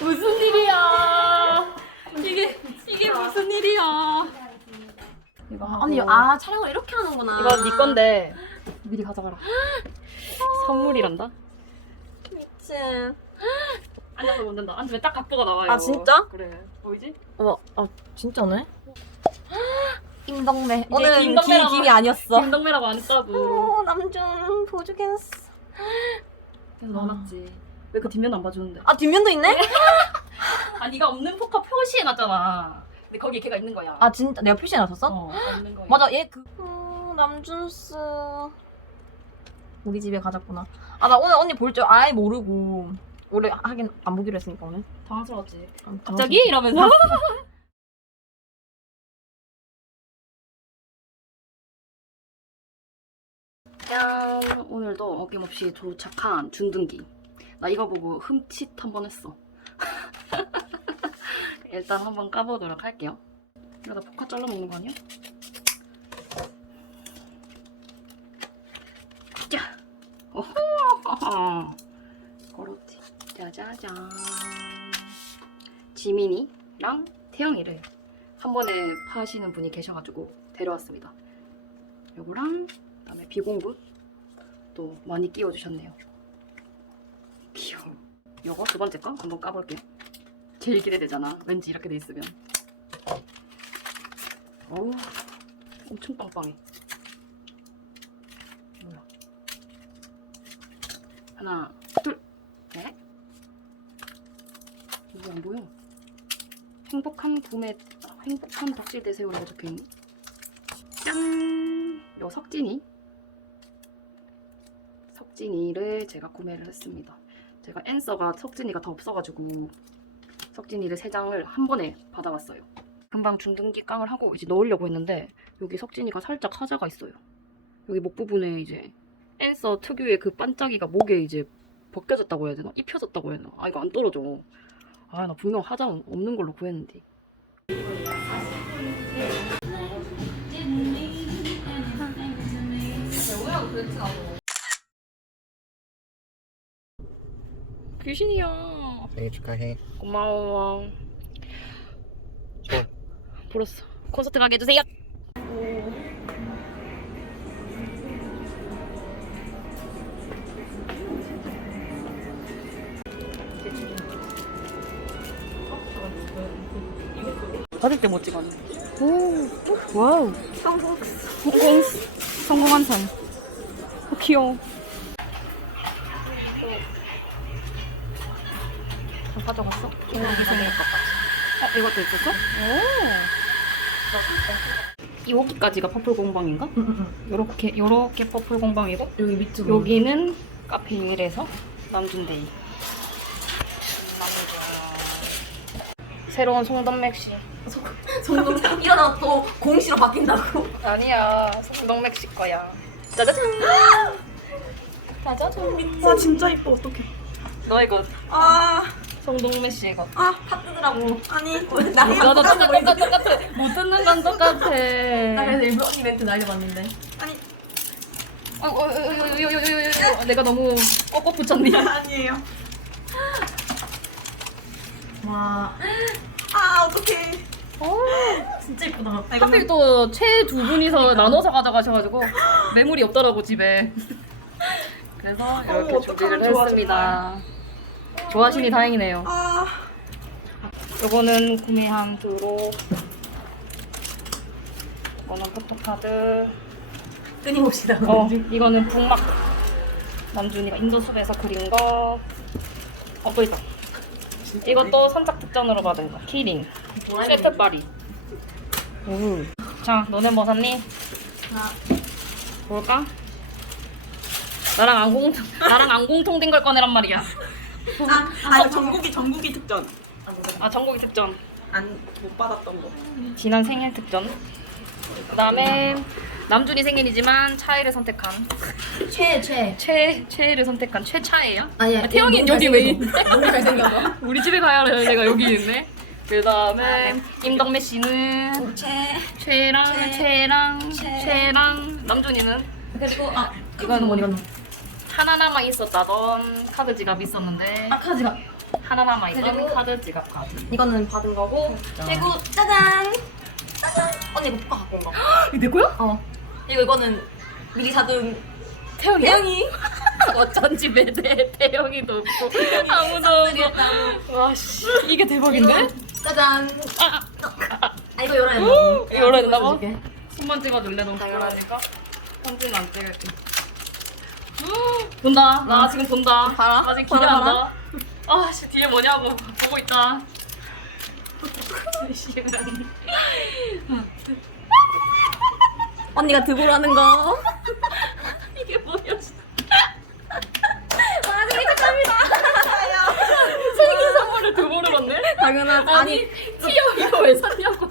무슨 일이야? 이게 이게 무슨 일이야? 이거 하고. 아니 아 촬영을 이렇게 하는구나. 이거 네 건데 미리 가져가라. 선물이란다. 미친. 앉아서 먹는다. 앉으면 딱 각도가 나와요. 아, 진짜? 그래. 보이지? 어, 아 진짜네? 임덕매. 오늘은 김덕매라고 김, 김이 아니었어. 김덕매라고 안 했다고. 오 남준 보주겠어. 그래서 넣어놨지. 왜 그 뒷면 안 봐주는데? 아 뒷면도 있네? 아 네가 없는 포카 표시해놨잖아. 근데 거기에 걔가 있는 거야. 아 진짜 내가 표시해 놨었어? 어, 있는 거야. 맞아 얘 그. 음, 남준스. 우리 집에 가졌구나. 아 나 오늘 언니 볼 줄 아예 모르고 원래 하긴 안 보기로 했으니까 오늘. 당황스러웠지. 아, 갑자기 이러면서. 짠! 오늘도 어김없이 도착한 준등기. 나 이거 보고 흠칫 한번 했어. 일단 한번 까보도록 할게요. 이거 나 포카 잘라 먹는 거 아니야? 자! 오호! 그렇지. 짜자잔. 지민이랑 태영이를 한 번에 파시는 분이 계셔가지고 데려왔습니다. 요거랑 그다음에 비공구 또 많이 끼워주셨네요. 요거 두 번째 거 한번 까볼게요. 제일 기대되잖아. 왠지 이렇게 돼 있으면. 어우, 엄청 빵빵해. 하나, 둘, 넷. 이게 안 보여. 행복한 구매, 행복한 덕질 되세요라고 적혀있네. 짠! 요 석진이. 석진이를 제가 구매를 했습니다. 제가 앤서가 석진이가 더 없어가지고 석진이를 세 장을 한 번에 받아왔어요. 금방 중등기 깡을 하고 이제 넣으려고 했는데 여기 석진이가 살짝 하자가 있어요. 여기 목 부분에 이제 앤서 특유의 그 반짝이가 목에 이제 벗겨졌다고 해야 되나? 입혀졌다고 해야 되나? 아 이거 안 떨어져. 아 나 분명 하자 없는 걸로 구했는데. 귀신이야. 생일 축하해. 고마워. 저 불었어. 콘서트 가게 해주세요. 받을 때못 찍었네. 오, 와우. 성공. 성공, 성공한 산. 어, 귀여워. 가져갔어? 종국이 생일 것 아, 이것도 있었어? 오. 여기까지가 퍼플 공방인가? 요렇게, 요렇게 퍼플 공방이고, 여기 밑으로. 여기는 카페 유일에서 남준데이. 남준. 새로운 송덤맥시. 성공. 이러다 또 공시로 바뀐다고. 아니야, 송덤맥시 거야. 짜자잔. 짜자잔. 와 진짜 이뻐 어떡해. 너 이거 아. 송동매 씨 이거. 아, 파 뜨더라고. 아니, 나랑 나도 똑같아, 똑같아, 똑같아. 못 듣는 건 똑같아. 나 그래서 일부러 언니 멘트 날려봤는데. 아니, 어, 어, 어, 어, 어, 어, 어, 어, 어, 내가 너무 꺾어 붙였니? 아니에요. 와. 아, 어떡해. 진짜 이쁘다. 아, 하필 또 최 두 분이서 나눠서 가져가셔가지고 매물이 없더라고 집에. 그래서 이렇게 어머, 준비를 어떡하면 좋아, 했습니다. 좋아하시니 다행이네요. 아. 요거는 구매한 드로. 이거는 포토카드. 끊임없이 나. 어, 이거는 북막 남준이가 인도숲에서 그린 거. 어, 또 있다. 이것도 선착 특전으로 받은 거. 키링. 세트 파리. 오. 자, 너네 뭐 샀니? 나 볼까? 나랑 안 공통, 나랑 안 공통된 걸 꺼내란 말이야. 아, 아니 전국이 전국이 특전 아, 전국이 특전. 안 못 받았던 거. 지난 생일 특전. 그 다음에 남준이 생일이지만 차이를 선택한 최, 최. 최 최애를 선택한 최차예요. 아니야. 아, 태영이는 여기 왜 있는데? 너무 잘생겼어. 우리 집에 가야 해. 내가 여기 있네. 그 다음에 임덕매 씨는 최. 최랑 최. 최랑 최. 최랑 남준이는 그리고, 아, 이건 뭐, 이건. 하나 남아 있었다던 카드 지갑 있었는데 아, 카지가. 하나 남아 있던 그리고- 카드 지갑 카드. 이거는 받은 거고 그리고 짜잔 짜잔 언니 이거 오빠 갖고 온 거. 이게 내 거야? 어 이거 이거는 미리 사둔 태영이? 태영이 어쩐지 매대 태영이도 없고 아무도 없고. 와씨 이게 대박인데? 짜잔 아, 아 이거 열어야 된다고 이거 열어야 된다고? 보여줄게. 손만 찍어 줄래? 너무 당연하니까. 편지는 안 찍을게. 본다. 나 지금 본다. 봐라. 나 지금 봐라, 기대한다. 아, 씨, 뒤에 뭐냐고. 보고 있다. 언니가 드보로 하는 거 이게 뭐였어? 와 생일 축하합니다 생일 선물을 두 번을 받네? 당연하지 아니, 티어 이거 왜 샀냐고.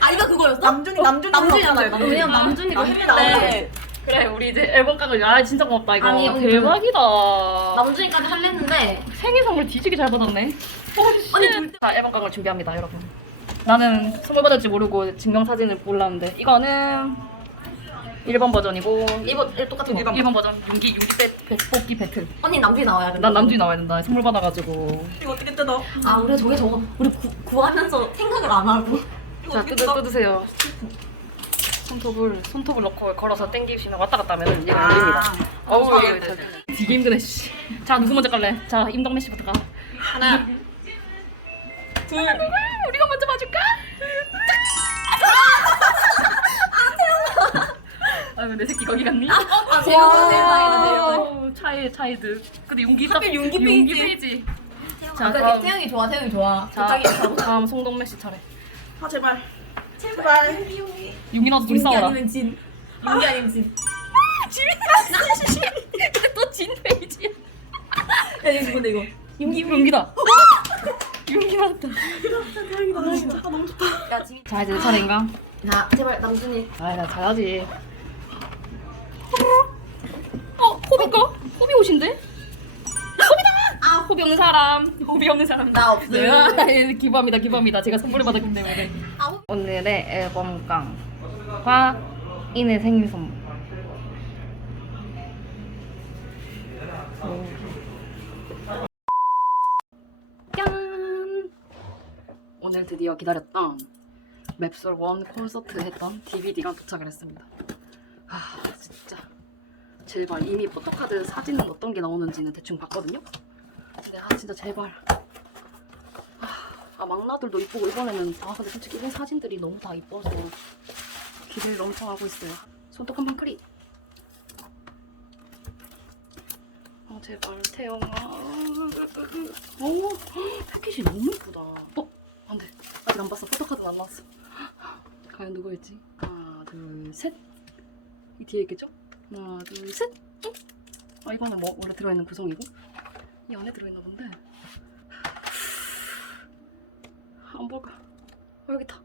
아 이거 그거였어? 남준이 남준이 남준이잖아요 남준이 왜냐면 남준이가 남준이 했는데. 그래, 우리 이제 앨범 깡을. 아, 진짜 고맙다, 이거. 아니. 대박이다. 남준이까지 할랬는데 생일 선물 뒤지게 잘 받았네. 언니 둘 자, 앨범 깡을 준비합니다, 여러분. 나는 선물 받을지 모르고 증명사진을 몰랐는데 이거는 1번 버전이고 이거 똑같은 거 1번 버전 윤기 윤기 배, 배, 뽑기 배틀 언니 남준이 나와야 된다 난 남준이 나와야 된다 선물 받아가지고 이거 어떻게 뜯어? 아 우리 저게 저거 우리 구, 구하면서 생각을 안 하고 이거 자 어떻게 뜯어? 뜯으세요 손톱을 손톱을 넣고 걸어서 당기시면 왔다 갔다 하면 얘가 아. 열립니다 어우 아, 되게 힘드네 씨. 자 누구 먼저 갈래? 자 임덕래 씨부터 가 하나 둘 우리가 먼저 봐줄까? 아유 내 새끼 거기 갔니? 아 제가 제일 다행이다 어, 차이 차이드. 근데 용기 딱 하필 용기 용기 페이지. 페이지. 자 자, 그래 그럼- 태영이 좋아 태영이 좋아 자 갑자기 다음 송동매 씨 차례. 아 제발 제발 용기 용기 나서 둘이 용기 싸워라. 아니면 진 용기 아니면 진 근데 또 진 페이지야. 야 이거 근데 이거 용기 용기다. 용기 나왔다. 다행이다 나 진짜 아, 너무 좋다 야 진. 자 이제 내 차례인가? 자 제발 남준이 아나 잘하지. 어 호비가? 호비 옷인데? 호비다! 아 호비 없는 사람. 호비 없는 사람. 나 없어요. 네, 기부합니다 기부합니다. 제가 선물을 받았기 때문에. 아 호- 오늘의 앨범 깡 과 인의 생일 선물. 짠! 오늘 드디어 기다렸던 맵솔 원 콘서트 했던 DVD가 도착을 했습니다. 아 진짜 제발 이미 포토카드 사진은 어떤 게 나오는지는 대충 봤거든요. 근데 아 진짜 제발 아 막나들도 이쁘고 이번에는 아 근데 솔직히 이번 사진들이 너무 다 이뻐서 기대를 엄청 하고 있어요. 손톱 한방 크리. 아 제발 태영아. 오 패키지 너무 이쁘다. 어? 안돼. 아직 안 봤어. 포토카드는 안 나왔어. 과연 누구일지. 하나 둘 셋 이 뒤에 있겠죠? 하나 둘셋. 어? 아 이거는 뭐 원래 들어있는 구성이고? 이 안에 들어있나 본데. 안 볼까? 어, 여기 있다.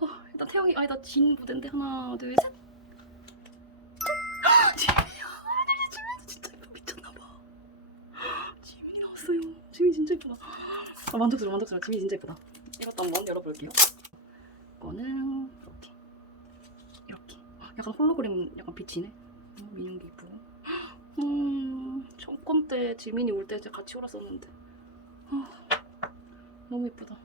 어, 일단 태영이 아니다 진 무대인데 하나 둘 셋. 지민이야. 아니 지민 진짜 예뻐 미쳤나 봐. 지민이 나왔어요. 지민 진짜 예쁘다. 아, 만족스러워 만족스러워. 지민 진짜 예쁘다. 이것도 한번 열어볼게요. 이거는 이렇게 이렇게 아, 약간 홀로그램 약간 비치네. 음, 민영기 이쁘고. 음, 청건 때 지민이 올 때 같이 올았었는데. 아, 너무 예쁘다.